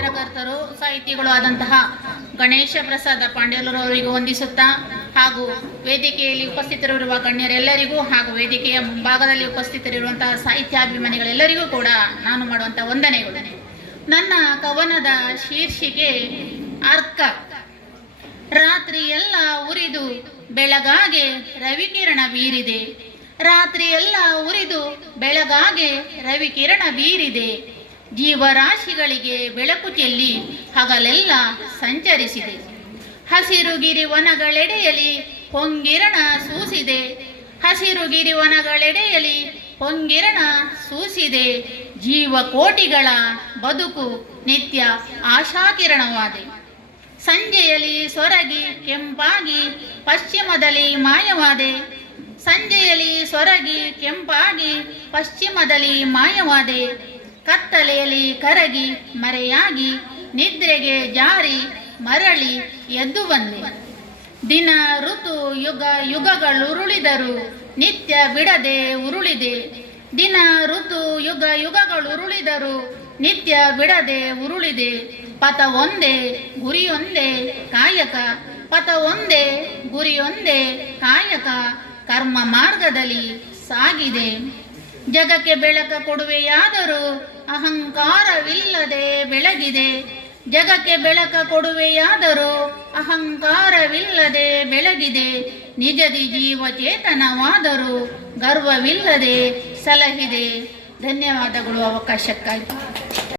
ಪತ್ರಕರ್ತರು, ಸಾಹಿತಿಗಳು ಆದಂತಹ ಗಣೇಶ ಪ್ರಸಾದ ಪಾಂಡ್ಯಲರವರಿಗೂ ವಂದಿಸುತ್ತಾ ಹಾಗೂ ವೇದಿಕೆಯಲ್ಲಿ ಉಪಸ್ಥಿತರಿರುವ ಗಣ್ಯರೆಲ್ಲರಿಗೂ ಹಾಗೂ ವೇದಿಕೆಯ ಮುಂಭಾಗದಲ್ಲಿ ಉಪಸ್ಥಿತರಿರುವಂತಹ ಸಾಹಿತ್ಯಾಭಿಮಾನಿಗಳೆಲ್ಲರಿಗೂ ಕೂಡ ನಾನು ಮಾಡುವಂತಹ ವಂದನೆಗಳು. ನನ್ನ ಕವನದ ಶೀರ್ಷಿಕೆ ಅರ್ಕ. ರಾತ್ರಿ ಎಲ್ಲ ಉರಿದು ಬೆಳಗಾಗೆ ರವಿಕಿರಣ ಬೀರಿದೆ. ರಾತ್ರಿ ಎಲ್ಲ ಉರಿದು ಬೆಳಗಾಗೆ ರವಿಕಿರಣ ಬೀರಿದೆ. ಜೀವರಾಶಿಗಳಿಗೆ ಬೆಳಕು ಚೆಲ್ಲಿ ಹಗಲೆಲ್ಲ ಸಂಚರಿಸಿದೆ. ಹಸಿರುಗಿರಿ ವನಗಳೆಡೆಯಲಿ ಹೊಂಗಿರಣ ಸೂಸಿದೆ. ಹಸಿರುಗಿರಿ ವನಗಳೆಡೆಯಲಿ ಹೊಂಗಿರಣ ಸೂಸಿದೆ. ಜೀವಕೋಟಿಗಳ ಬದುಕು ನಿತ್ಯ ಆಶಾಕಿರಣವಾದೆ. ಸಂಜೆಯಲ್ಲಿ ಸೊರಗಿ ಕೆಂಪಾಗಿ ಪಶ್ಚಿಮದಲ್ಲಿ ಮಾಯವಾದೆ. ಸಂಜೆಯಲ್ಲಿ ಸೊರಗಿ ಕೆಂಪಾಗಿ ಪಶ್ಚಿಮದಲ್ಲಿ ಮಾಯವಾದೆ. ಕತ್ತಲೆಯಲ್ಲಿ ಕರಗಿ ಮರೆಯಾಗಿ ನಿದ್ರೆಗೆ ಜಾರಿ ಮರಳಿ ಎದ್ದು ಬಂದೆ. ದಿನ ಋತು ಯುಗ ಯುಗಗಳುರುಳಿದರು ನಿತ್ಯ ಬಿಡದೆ ಉರುಳಿದೆ. ದಿನ ಋತು ಯುಗ ಯುಗಗಳುರುಳಿದರು ನಿತ್ಯ ಬಿಡದೆ ಉರುಳಿದೆ. ಪಥ ಒಂದೇ ಗುರಿಯೊಂದೇ ಕಾಯಕ. ಪಥ ಒಂದೇ ಗುರಿಯೊಂದೇ ಕಾಯಕ. ಕರ್ಮ ಮಾರ್ಗದಲ್ಲಿ ಸಾಗಿದೆ. ಜಗಕ್ಕೆ ಬೆಳಕ ಕೊಡುವೆಯಾದರೂ ಅಹಂಕಾರವಿಲ್ಲದೆ ಬೆಳಗಿದೆ. ಜಗಕ್ಕೆ ಬೆಳಕ ಕೊಡುವೆಯಾದರೂ ಅಹಂಕಾರವಿಲ್ಲದೆ ಬೆಳಗಿದೆ. ನಿಜದಿ ಜೀವ ಚೇತನವಾದರೂ ಗರ್ವವಿಲ್ಲದೆ ಸಲಹಿದೆ. ಧನ್ಯವಾದಗಳು ಅವಕಾಶಕ್ಕಾಗಿ.